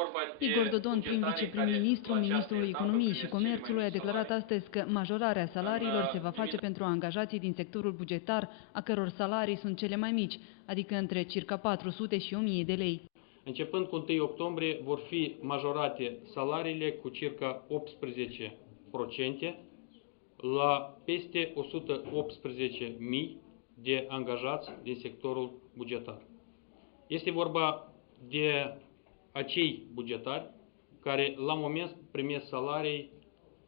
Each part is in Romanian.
vorba de Igor Dodon, prim viceprim-ministru, ministrul Economiei și Comerțului, a declarat astăzi că majorarea salariilor se va face pentru angajații din sectorul bugetar, a căror salarii sunt cele mai mici, adică între circa 400 și 1000 de lei. Începând cu 1 octombrie vor fi majorate salariile cu circa 18% la peste 118.000 de angajați din sectorul bugetar. Este vorba de acei bugetari care la moment primesc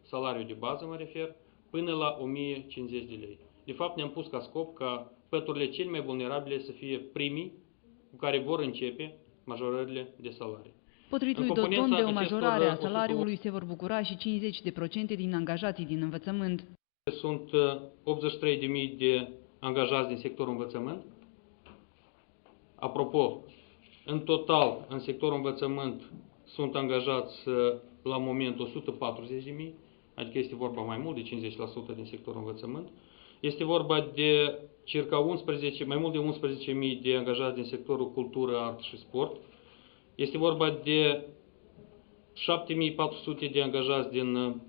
salariul de bază mă refer, până la 1050 de lei. De fapt ne-am pus ca scop ca păturile cele mai vulnerabile să fie primii cu care vor începe majorările de salarii. Potrivit lui Dodon, de o majorare a salariului se vor bucura și 50% din angajații din învățământ. Sunt 83.000 de angajați din sectorul învățământ. Apropo, în total, în sectorul învățământ sunt angajați la moment 140.000, adică este vorba mai mult de 50% din sectorul învățământ. Este vorba de circa mai mult de 11.000 de angajați din sectorul cultură, art și sport. Este vorba de 7.400 de angajați din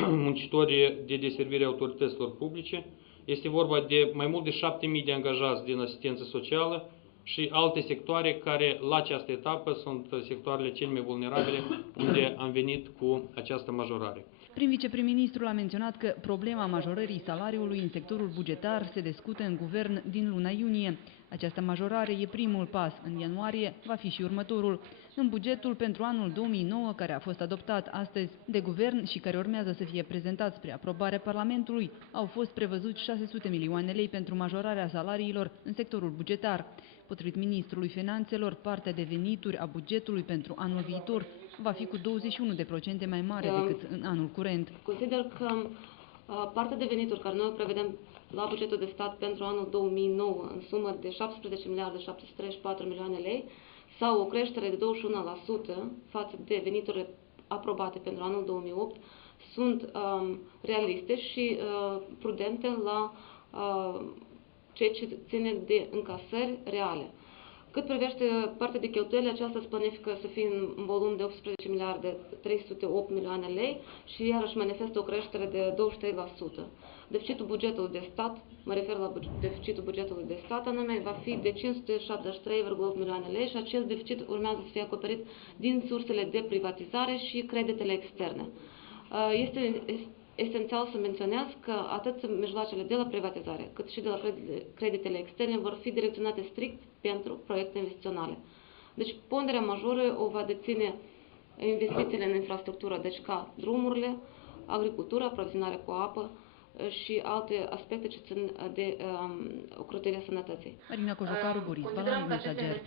muncitorii de deservire a autorităților publice. Este vorba de mai mult de 7.000 de angajați din asistență socială și alte sectoare care la această etapă sunt sectoarele cele mai vulnerabile unde am venit cu această majorare. Prim viceprim-ministrul a menționat că problema majorării salariului în sectorul bugetar se discută în guvern din luna iunie. Această majorare e primul pas. În ianuarie va fi și următorul. În bugetul pentru anul 2009, care a fost adoptat astăzi de guvern și care urmează să fie prezentat spre aprobare Parlamentului, au fost prevăzuți 600 milioane lei pentru majorarea salariilor în sectorul bugetar. Potrivit ministrului Finanțelor, partea de venituri a bugetului pentru anul viitor va fi cu 21% mai mare decât în anul curent. Consider că partea de venituri care noi o prevedem la bugetul de stat pentru anul 2009 în sumă de 17 miliarde 734 milioane lei sau o creștere de 21% față de veniturile aprobate pentru anul 2008 sunt realiste și prudente la ceea ce ține de încasări reale. Cât privește partea de cheltuieli, aceasta se planifică să fie în volum de 18 miliarde 308 milioane lei și iarăși manifestă o creștere de 23%. Deficitul bugetului de stat, mă refer la deficitul bugetului de stat, anume va fi de 573,8 milioane lei și acest deficit urmează să fie acoperit din sursele de privatizare și creditele externe. Este esențial să menționez că atât mijloacele de la privatizare, cât și de la creditele externe vor fi direcționate strict pentru proiecte investiționale. Deci ponderea majoră o va deține investițiile în infrastructură, deci ca drumurile, agricultura, aprovizionarea cu apă și alte aspecte ce țin de ocrotirea sănătății. Marina Cojocaru, Boris Balan, Mesager.